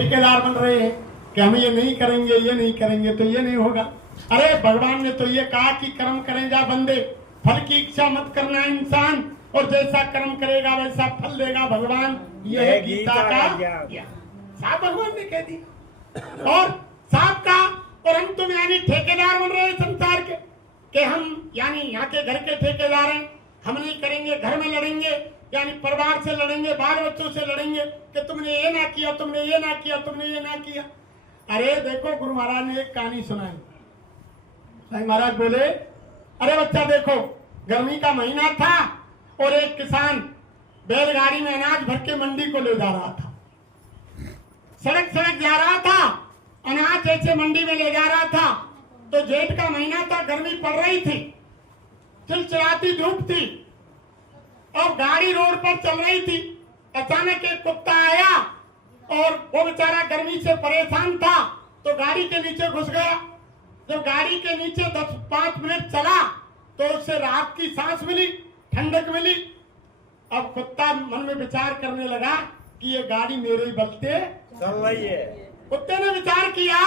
ठेकेदार बन रहे हैं कि हम ये नहीं करेंगे, ये नहीं करेंगे तो ये नहीं होगा। अरे भगवान ने तो ये कहा कि कर्म करें जा बंदे, फल की इच्छा मत करना इंसान, और जैसा कर्म करेगा वैसा फल देगा भगवान। यह है गीता का ज्ञान। साफ भगवान ने कह दी और साफ कहा। और हम तुम यानी ठेकेदार बन रहे हैं संसार के, कि हम यानी यहाँ के घर के ठेकेदार हैं, हम नहीं करेंगे, घर में लड़ेंगे, यानी परिवार से लड़ेंगे, बाल बच्चों से लड़ेंगे कि तुमने ये ना किया, तुमने ये ना किया, तुमने ये ना किया। अरे देखो गुरु महाराज ने एक कहानी सुनाई। साईं महाराज बोले, अरे बच्चा देखो, गर्मी का महीना था और एक किसान बैलगाड़ी में अनाज भर के मंडी को ले जा रहा था। सड़क सड़क जा रहा था, अनाज ऐसे मंडी में ले जा रहा था। तो जेठ का महीना था, गर्मी पड़ रही थी, चिलचिलाती धूप थी और गाड़ी रोड पर चल रही थी। अचानक एक कुत्ता आया और वो बेचारा गर्मी से परेशान था तो गाड़ी के नीचे घुस गया। जब गाड़ी के नीचे 10-5 मिनट चला तो उससे राहत की सांस मिली, ठंडक मिली। अब कुत्ता मन में विचार करने लगा कि ये गाड़ी मेरे ही बल से चल रही है। कुत्ते ने विचार किया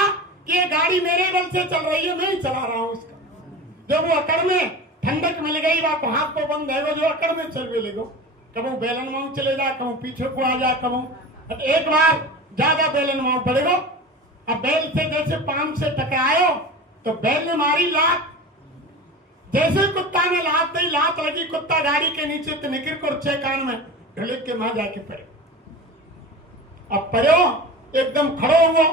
कि ये गाड़ी मेरे बल से चल रही है, मैं ही चला रहा हूँ इसका। जब वो अकड़ में ठंडक मिल गई, वहां हाथ को बंद है, वो जो अकड़ में चल भी लेगो, कबो बेलन माऊ चले जा, कबो पीछे को आ जा, कबो एक बार ज्यादा बेलन माऊ पड़ेगो। अब बैल से जैसे पाम से टकरायो तो बैल ने मारी लात। जैसे कुत्ता ने लात दी, लात लगी, कुत्ता गाड़ी के नीचे तो निकल कर 6 कान में ढुलक के वहां जाके पड़े। अब पड़ो एकदम खड़ो हुआ,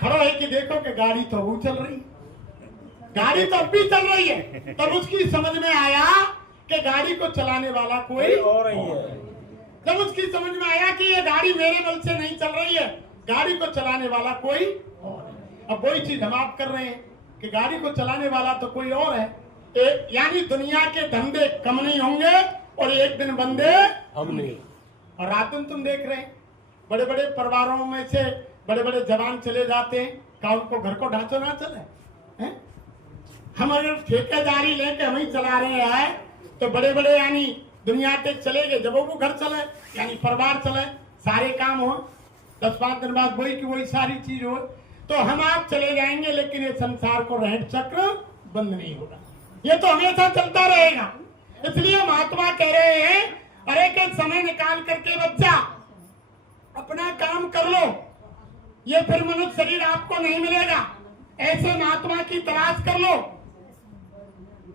खड़ो है कि देखो कि गाड़ी तो वो चल रही, गाड़ी तो अब भी चल रही है। तब उसकी समझ में आया कि गाड़ी को चलाने वाला कोई और ही है। जब उसकी समझ में आया कि ये गाड़ी मेरे बल से नहीं चल रही है, गाड़ी को चलाने वाला कोई और है। अब वही चीज हम आप कर रहे हैं कि गाड़ी को चलाने वाला तो कोई और है। यानी दुनिया के धंधे कम नहीं होंगे और एक दिन बंदे हम नहीं। और रात दिन तुम देख रहे हैं बड़े बड़े परिवारों में से बड़े बड़े जवान चले जाते हैं, क्या उनको घर को ढांचो ना चले हैं? हम अगर ठेकेदारी लेके हम ही चला रहे हैं तो बड़े बड़े यानी दुनिया तक चले गए। जब वो घर चले यानी परिवार चले, सारे काम हो, 10-5 दिन बाद वही की वही सारी चीज हो, तो हम आप चले जाएंगे, लेकिन ये संसार को रहट चक्र बंद नहीं होगा, ये तो हमेशा चलता रहेगा। इसलिए महात्मा कह रहे हैं, अरे के समय निकाल करके बच्चा अपना काम कर लो, ये फिर मनुष्य शरीर आपको नहीं मिलेगा। ऐसे महात्मा की तलाश कर लो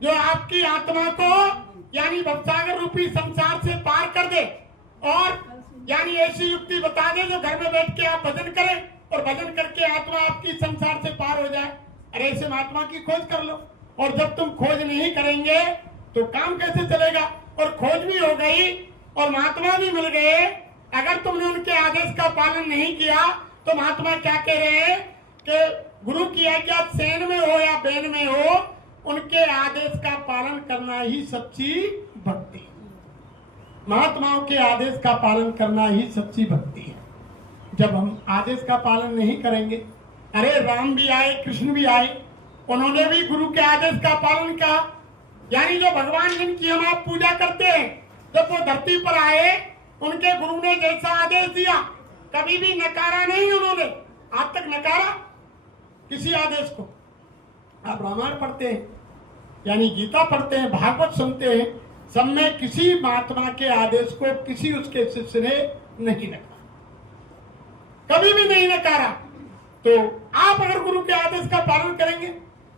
जो आपकी आत्मा को यानी भवसागर रूपी संसार से पार कर दे, और यानी ऐसी युक्ति बता दे जो घर में बैठ के आप भजन करें और भजन करके आत्मा आपकी संसार से पार हो जाए। अरे ऐसे महात्मा की खोज कर लो। और जब तुम खोज नहीं करेंगे तो काम कैसे चलेगा? और खोज भी हो गई और महात्मा भी मिल गए, अगर तुमने उनके आदेश का पालन नहीं किया तो महात्मा क्या कह रहे हैं कि गुरु की आज्ञा सेन में हो या बैन में हो, उनके आदेश का पालन करना ही सच्ची भक्ति है। महात्माओं के आदेश का पालन करना ही सच्ची भक्ति है। जब हम आदेश का पालन नहीं करेंगे, अरे राम भी आए, कृष्ण भी आए, उन्होंने भी गुरु के आदेश का पालन किया। यानी जो भगवान जिनकी हम आप पूजा करते हैं, जब वो धरती पर आए, उनके गुरु ने जैसा आदेश दिया कभी भी नकारा नहीं उन्होंने, आज तक नकारा किसी आदेश को। आप रामायण पढ़ते हैं, यानी गीता पढ़ते हैं, भागवत सुनते हैं, सब में किसी महात्मा के आदेश को किसी उसके शिष्य ने नहीं नकारा, कभी भी नहीं नकारा। तो आप अगर गुरु के आदेश का पालन करेंगे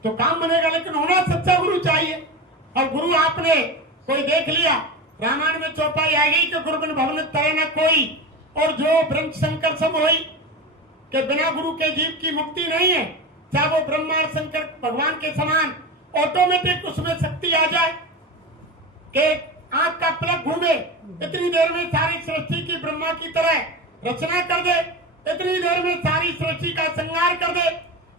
तो काम बनेगा, लेकिन होना सच्चा गुरु चाहिए। और गुरु आपने कोई देख लिया, रामायण में चौपाई आ गई कि गुरु बिन भवन तरे न कोई, और जो ब्रह्म शंकर सब हुई कि बिना गुरु के जीव की मुक्ति नहीं है, चाहे वो ब्रह्मा शंकर भगवान के समान ऑटोमेटिक उसमें शक्ति आ जाए कि आंख का पलक घूमे, इतनी देर में सारी सृष्टि की ब्रह्मा की तरह रचना कर दे, इतनी देर में सारी सृष्टि का संहार कर दे,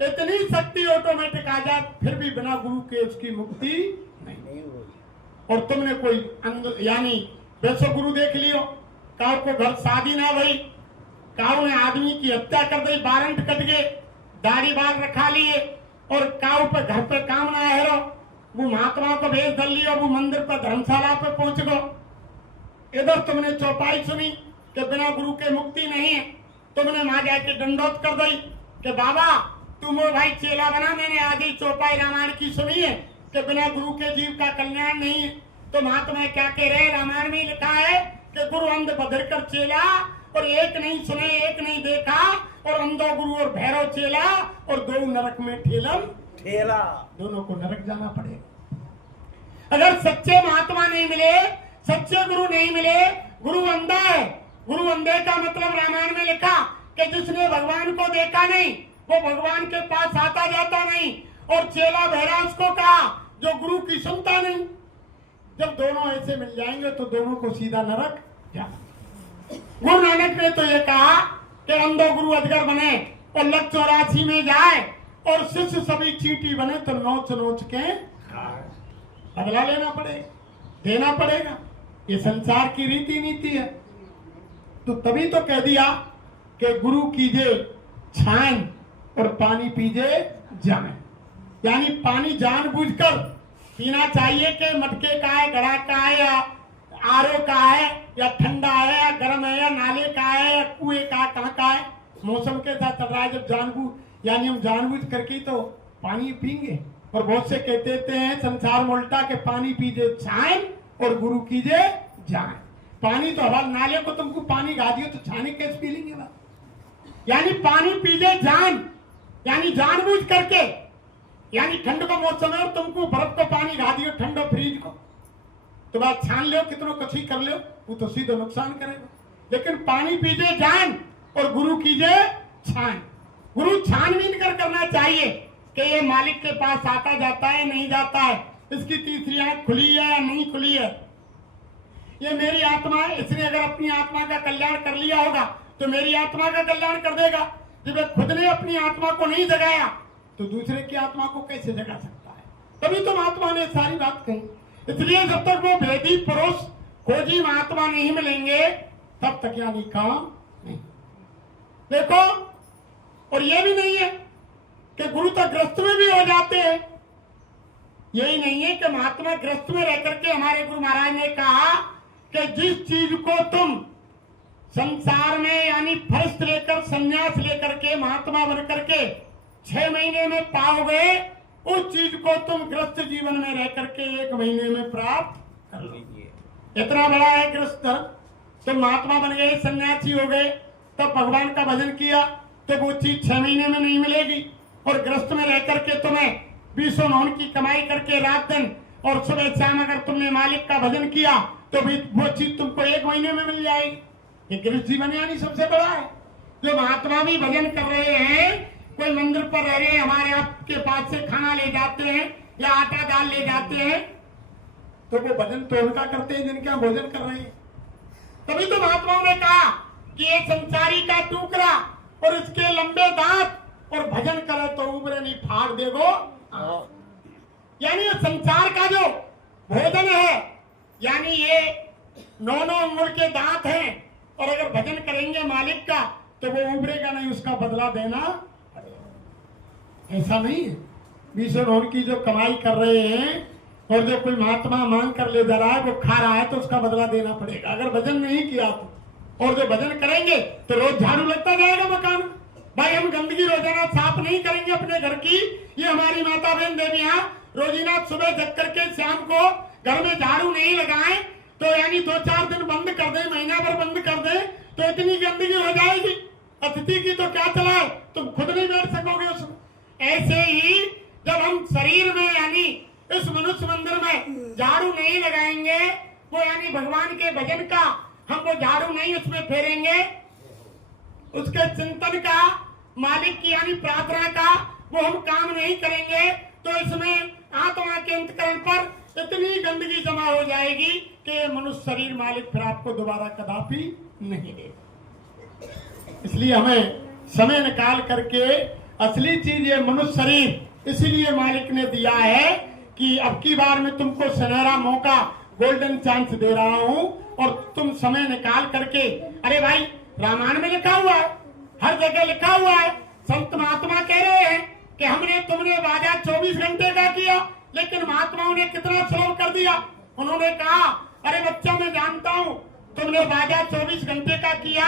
इतनी शक्ति ऑटोमेटिक आ जाए, फिर भी बिना गुरु के उसकी मुक्ति नहीं होगी। और तुमने कोई यानी वैसे गुरु देख लियो, काउ को घर शादी ना भई, काउ ने आदमी की हत्या कर दी, वारंट कट गए, दाढ़ी बाल रखा लिए, और काउ पे घर पे काम ना है रो, वो महात्मा को भेज धर लियो, वो मंदिर पर धर्मशाला पे पहुंच गो। इधर तुमने चौपाई सुनी कि बिना गुरु के मुक्ति नहीं है, तुमने माँ जाके दंडोत कर दी कि बाबा तुम वो भाई चेला बना। मैंने आज ही चौपाई रामायण की सुनी है कि बिना गुरु के जीव का कल्याण नहीं है। तो महात्मा क्या कह रहे, रामायण में लिखा है कि गुरु अंध बदर कर चेला, और एक नहीं सुने एक नहीं देखा, और अंधो गुरु और भैरव चेला, और दो नरक में ठेलम ठेला। दोनों को नरक जाना पड़ेगा। अगर सच्चे महात्मा नहीं मिले, सच्चे गुरु नहीं मिले, गुरु अंधा है। गुरु अंधे का मतलब रामायण में लिखा कि जिसने भगवान को देखा नहीं वो भगवान के पास आता जाता नहीं, और चेला बहरा उसको कहा जो गुरु की सुनता नहीं। जब दोनों ऐसे मिल जाएंगे तो दोनों को सीधा नरक जाना। गुरु नानक ने तो ये कहा कि अंधो गुरु अजगर बने और लग 84 में जाए, और शिष्य सभी चींटी बने तो नोच नोच के बदला लेना पड़ेगा, देना पड़ेगा। ये संसार की रीति नीति है। तो तभी तो कह दिया कि गुरु कीजिए छान और पानी पीजिए जान। यानी पानी जानबूझकर पीना चाहिए कि मटके का है, घड़ा का है, या आरओ का है, या ठंडा है, या गर्म है, या नाले का है, या कुएं का, कहाँ का है। मौसम के साथ चल रहा है। जब जानबूझ यानी हम जानबूझ करके तो पानी पीएंगे। और बहुत से कहते हैं संसार में उल्टा के पानी पीजिए छान और गुरु कीजिए जान। पानी तो हवा, नाले को तुमको पानी गा दियो तो छाने कैसे पी लेंगे बात। यानी पानी पीजिए जान, यानी जानबूझ करके। यानी ठंड का मौसम है और तुमको बर्फ को पानी गा दियो, ठंडो फ्रीज को, तो बात छान लो कितनों कुछ ही कर लो, वो तो सीधा नुकसान करेगा। लेकिन पानी पीजिए जान और गुरु कीजिए छान। गुरु छानबीन कर करना चाहिए कि ये मालिक के पास आता जाता है नहीं जाता है, इसकी तीसरी आंख खुली है या नहीं खुली है, ये मेरी आत्मा है। इसने अगर अपनी आत्मा का कल्याण कर लिया होगा तो मेरी आत्मा का कल्याण कर देगा। जब खुद ने अपनी आत्मा को नहीं जगाया तो दूसरे की आत्मा को कैसे जगा सकता है। तभी तो महात्मा ने सारी बात कही। इसलिए जब तक वो भेदी पुरुष खोजी महात्मा नहीं मिलेंगे तब तक यानी काम नहीं। देखो, और ये भी नहीं है कि गुरु तो ग्रस्त में भी हो जाते हैं। यही नहीं है कि महात्मा ग्रस्त में रह करके, हमारे गुरु महाराज ने कहा कि जिस चीज को तुम संसार में यानी फर्स्ट लेकर संन्यास लेकर के महात्मा बन करके 6 महीने में पाओगे, उस चीज को तुम ग्रस्त जीवन में रह करके 1 महीने में प्राप्त कर लीजिए। इतना बड़ा है ग्रस्त। तुम महात्मा बन गए, सन्यासी हो गए, तब भगवान का भजन किया तो वो चीज 6 महीने में नहीं मिलेगी। और ग्रस्त में रह करके तुम्हें 20 नौन की कमाई करके रात दिन और सुबह शाम अगर तुमने मालिक का भजन किया तो भी वो चीज तुमको 1 महीने में मिल जाएगी। ये गृहस्थ जीवन यानी सबसे बड़ा है। जो महात्मा भी भजन कर रहे हैं, कोई मंदिर पर रह रहे हैं, हमारे आपके पास से खाना ले जाते हैं या आटा दाल ले जाते हैं, तो वो भजन तो उनका करते हैं जिनका भोजन कर रहे हैं। तभी तो महात्माओं ने कहा कि ये संसारी का टुकड़ा और इसके लंबे दांत, और भजन करे तो उबरे नहीं फाड़ देगो। यानी ये संसार का जो भोजन है, यानी ये 9 अंगुल के दांत हैं, और अगर भजन करेंगे मालिक का तो वो उबरेगा नहीं, उसका बदला देना पड़ेगा। ऐसा नहीं है 20 नौन की जो कमाई कर रहे हैं और जो कोई महात्मा मांग कर ले जा रहा है, वो खा रहा है तो उसका बदला देना पड़ेगा। अगर भजन नहीं किया तो, और जो भजन करेंगे तो रोज झाड़ू लगता जाएगा मकान। भाई हम गंदगी रोजाना साफ नहीं करेंगे अपने घर की, ये हमारी माता बहन देवियां रोजीना सुबह जग करके शाम को घर में झाड़ू नहीं लगाएं तो यानी 2-4 दिन बंद कर दे, महीना भर बंद कर दे तो इतनी गंदगी हो जाएगी। अतिथि की तो क्या चलाए, तुम खुद नहीं बैठ सकोगे उसमें। ऐसे ही जब हम शरीर में यानी इस मनुष्य मंदिर में झाड़ू नहीं लगाएंगे, वो यानी भगवान के भजन का हम वो झाड़ू नहीं उसमें फेरेंगे, उसके चिंतन का, मालिक की यानी प्रार्थना का वो हम काम नहीं करेंगे, तो इसमें आत्मा के अंतकरण पर इतनी गंदगी जमा हो जाएगी कि मनुष्य शरीर मालिक फिर आपको दोबारा कदापि नहीं देगा। इसलिए हमें समय निकाल करके असली चीज ये मनुष्य शरीर इसीलिए मालिक ने दिया है कि अब की बार में तुमको सुनहरा मौका, गोल्डन चांस दे रहा हूं, और तुम समय निकाल करके, अरे भाई रामायण में लिखा हुआ है, हर जगह लिखा हुआ है, संत महात्मा कह रहे हैं कि हमने तुमने वादा 24 घंटे का किया, लेकिन महात्माओं ने कितना सुलभ कर दिया। उन्होंने कहा अरे बच्चा मैं जानता हूं तुमने वादा 24 घंटे का किया,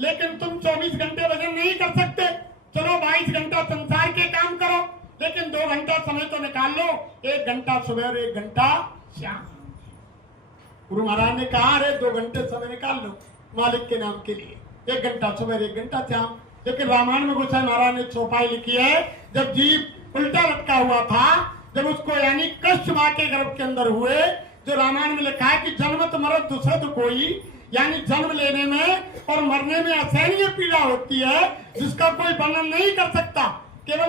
लेकिन तुम 24 घंटे भजन नहीं कर सकते। चलो 22 घंटा संसार के काम करो, लेकिन 2 घंटा समय तो निकाल लो, 1 घंटा सुबह और 1 घंटा शाम। गुरु महाराज ने कहा अरे 2 घंटे समय निकाल लो मालिक के नाम के लिए, 1 घंटा सुबह 1 घंटा शाम। लेकिन रामायण में गोसाई महाराज ने चौपाई लिखी है, जब जीव उल्टा लटका हुआ था, जब उसको यानी कष्ट मां के गर्भ के अंदर हुए, जो रामायण में लिखा है कि जन्मत मरत दुसद कोई, यानी जन्म लेने में और मरने में असहनीय पीड़ा होती है जिसका कोई वर्णन नहीं कर सकता।